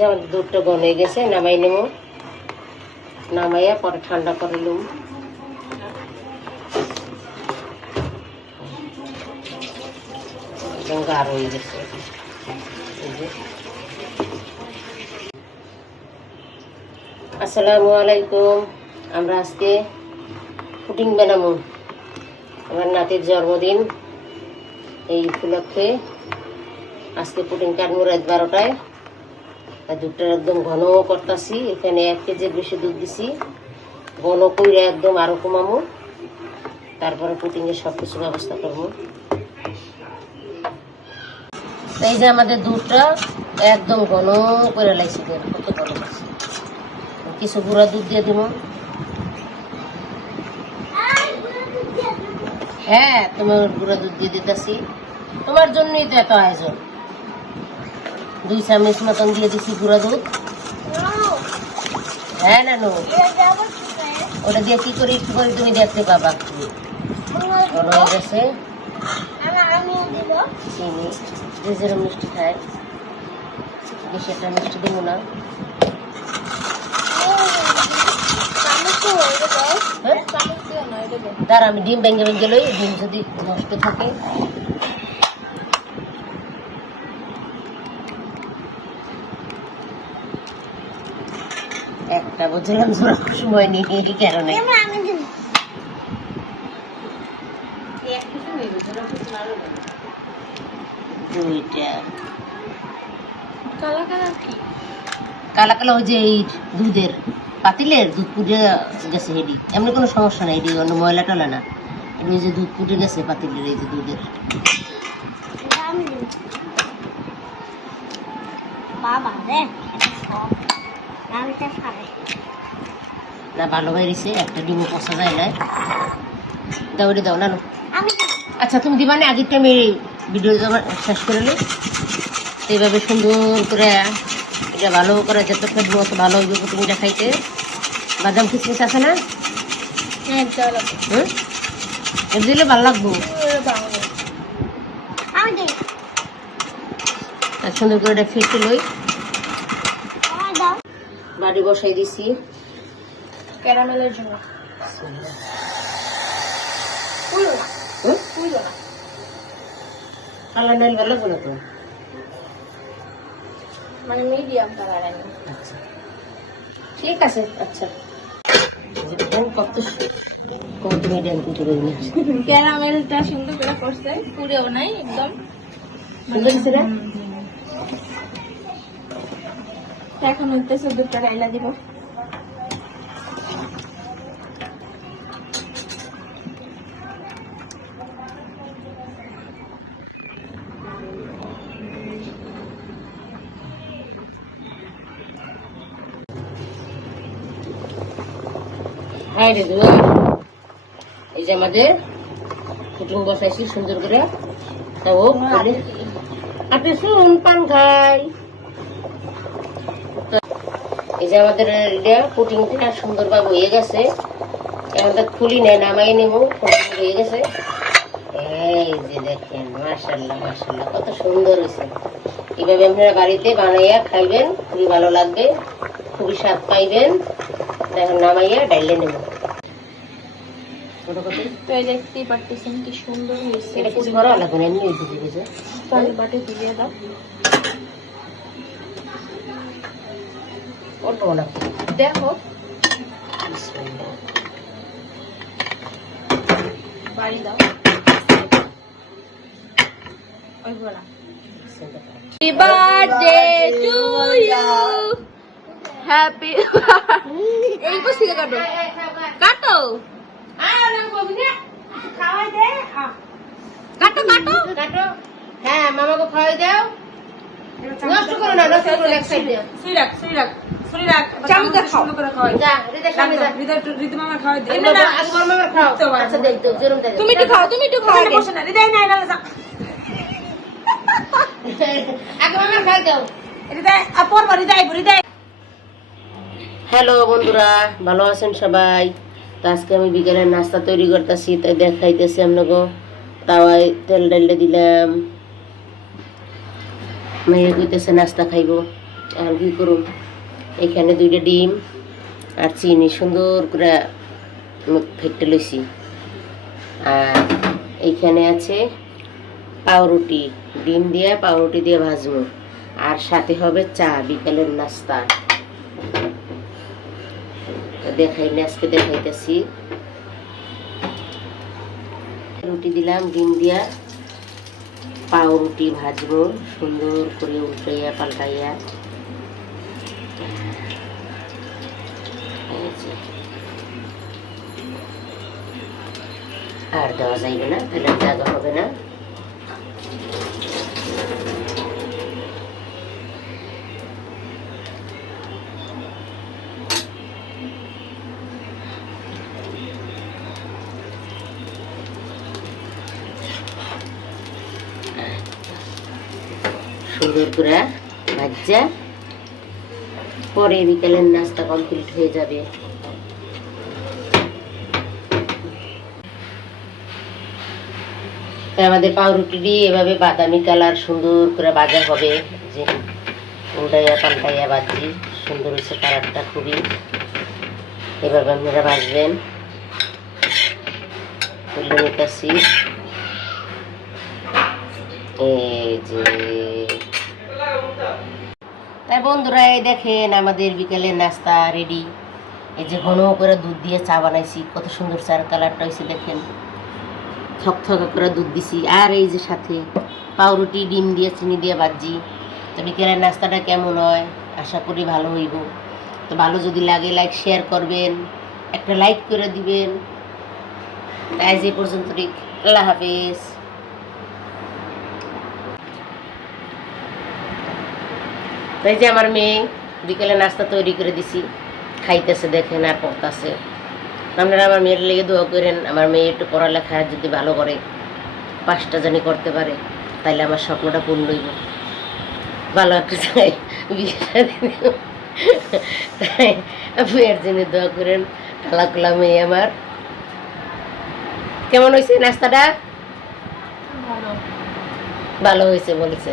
যেমন দুধটা ঘন হয়ে গেছে, নামাই নেব। নামাইয়া পরে ঠান্ডা করে নেব। একদম গাঢ় হয়ে গেছে। আসসালামু আলাইকুম। আমরা আজকে পুডিং বানাবো। আমার নাতির জন্মদিন, এই উপলক্ষে আজকে পুডিং কাটবো রাত 12টায়। আর দুধটা একদম ঘন করতেছি। এখানে 1 কেজির বেশি দুধ দিছি। ঘন করে একদম আরো কমামো, তারপরে পুডিংয়ের সব কিছু ব্যবস্থা করবো। এই যে আমাদের দুধটা একদম ঘন করে লাগছে, কত ঘন আছে। কিছু গুঁড়া দুধ দিয়ে দিব। হ্যাঁ, তোমার গুঁড়া দুধ দিয়ে দিতেছি, তোমার জন্যই তো এত আয়োজন। 2 চামচ মতন দিয়ে দিচ্ছি গুঁড়া দুধ। হ্যাঁ নানু, ওটা দিয়ে কি করে একটু করে তুমি দেখতে পাবা। ঘন হয়ে গেছে। চিনি যে যেরকম মিষ্টি খায়, বেশি একটা মিষ্টি দেবো না। দাঁড়া, আমি ডিম ভেঙে ভেঙে লই, ডিম যদি নষ্ট থাকে। একটা বুঝলাম জোড়া সময় নেই, কেন নেই। দুইটা কালা কালা, ওই যে এই দুধের পাতিলের দুধ পুড়ে গেছে। হেডি এমনি কোনো সমস্যা নাই, এটি অন্য ময়লা টলা না। এটি যে দুধ পুড়ে গেছে পাতিলের, এই যে দুধের। না ভালো বাইরেছে, একটা ডিমও পচা যায় না। দাও এটা দাও না। আচ্ছা তুমি দিবা না, আগেরটা আমি ভিডিও শেষ করে নি। এইভাবে সুন্দর করে এটা ভালো করে যত খেলবো অত ভালো হইব পুডিংটা খাইতে। বাদাম কিশমিশ আছে না? দিলে ভালো লাগবো। সুন্দর করে এটা ফেটে লই। বাড়ি বসাই দিছি ক্যারামেলের জন্য। কালার ডাল ভালো লাগবে না তো, মানে মিডিয়াম কালার। আচ্ছা ঠিক আছে। আচ্ছা কত মিডিয়াম ক্যারামেলটা সুন্দর করে করছে, পুরেও নাই, একদম সুন্দর হয়েছে না। এখন হইতেছে দুধটা গাইলা দিব। হ্যাঁ রে দুধ, এই যে আমাদের পুডিং বসাইছি সুন্দর করে। আপনি শুন পান খাই। এই যে আমাদের পুডিংটা সুন্দরভাবে হয়ে গেছে। আমাদের খুলি নেয়, নামাই নেব। হয়ে গেছে, এই যে দেখেন, মাশাআল্লাহ মাশাআল্লাহ কত সুন্দর হয়েছে। এইভাবে আপনারা বাড়িতে বানাইয়া খাইবেন, খুবই ভালো লাগবে, খুবই স্বাদ পাইবেন। এখন নামাইয়া ডাইলে নেব। দেখতেই পারতেছেন কি সুন্দর হয়েছে। এটা কিছু করা লাগবে না, এমনি হয়ে গেছে। বাটি দিয়ে দাও। দেখো বাড়ি দাও। Happy birthday to you. Happy এই বস থেকে কাটো কাটো কাটো কাটো কাটো। হ্যাঁ মামাকে খাওয়াই দাও। নষ্ট করো না, নষ্ট করো না, এক সাইড দাও। সুই রাখ সুই রাখ সুই রাখ। চামচ খাও করে খাওয়াই। যা রিদা সামনে যা। রিদা রিদা মামা খাওয়াই দে। না না আজ মামা খাও। আচ্ছা দেখ তো জেরম দেখ। তুমি একটু খাও, তুমি একটু খাও। বসে না রিদা নাই না যা। আগে মামা খাওয়াই দাও। রিদা আপর বাড়ি যাই বুড়ি দে। হ্যালো বন্ধুরা, ভালো আছেন সবাই? তো আজকে আমি বিকেলের নাস্তা তৈরি করতেছি, তাই দেখাইতেছি আপনাকে। তাওয়ায় তেল ডালটা দিলাম, মেয়ে কইতেছে নাস্তা খাইব। আর কি করুন, এখানে 2টা ডিম আর চিনি সুন্দর করে ফেটে লইছি। আর এইখানে আছে পাউরুটি, ডিম দিয়ে পাউরুটি দিয়ে ভাজবো। আর সাথে হবে চা, বিকালের নাস্তা। দেখাইলে আজকে দেখাইতেছি। রুটি দিলাম, ডিম দিয়া পাউরুটি ভাজবো সুন্দর করে উল্টাইয়া পাল্টাইয়া। আর দেওয়া যাইবে না, তাহলে জায়গা হবে না। সুন্দর করে ভাজা পরে বিকেলের নাস্তা কমপ্লিট হয়ে যাবে। আমাদের পাউরুটি দিয়ে এভাবে বাদামি কালার সুন্দর করে ভাজা হবে। যে উল্টাইয়া পাল্টাইয়া ভাজি, সুন্দর হয়েছে কালারটা খুবই। এভাবে আপনারা ভাজবেন। তুলে নিতেছি। এই যে তাই বন্ধুরা, এই দেখেন আমাদের বিকেলের নাস্তা রেডি। এই যে ঘন করে দুধ দিয়ে চা বানাইছি, কত সুন্দর চার কালারটা হয়েছে দেখেন। থকথকা করে দুধ দিছি। আর এই যে সাথে পাউরুটি, ডিম দিয়ে চিনি দিয়ে ভাজি। তো বিকেলের নাস্তাটা কেমন হয়, আশা করি ভালো হইব। তো ভালো যদি লাগে লাইক শেয়ার করবেন, একটা লাইক করে দিবেন। আজ এই পর্যন্ত, আল্লাহ হাফেজ। তাই যে আমার মেয়ে বিকেলে নাস্তা তৈরি করে দিছি, খাইতেছে দেখেন আর পড়তেছে। আপনারা আমার মেয়ের লেগে দোয়া করেন, আমার মেয়ে একটু পড়ালেখা যদি ভালো করে 5টা জানি করতে পারে, তাইলে আমার স্বপ্নটা পূর্ণ হইব। ভালো একটা চাই তাই মেয়ের জন্য দোয়া করেন। কালা মেয়ে আমার। কেমন হয়েছে নাস্তাটা? ভালো হয়েছে বলেছে।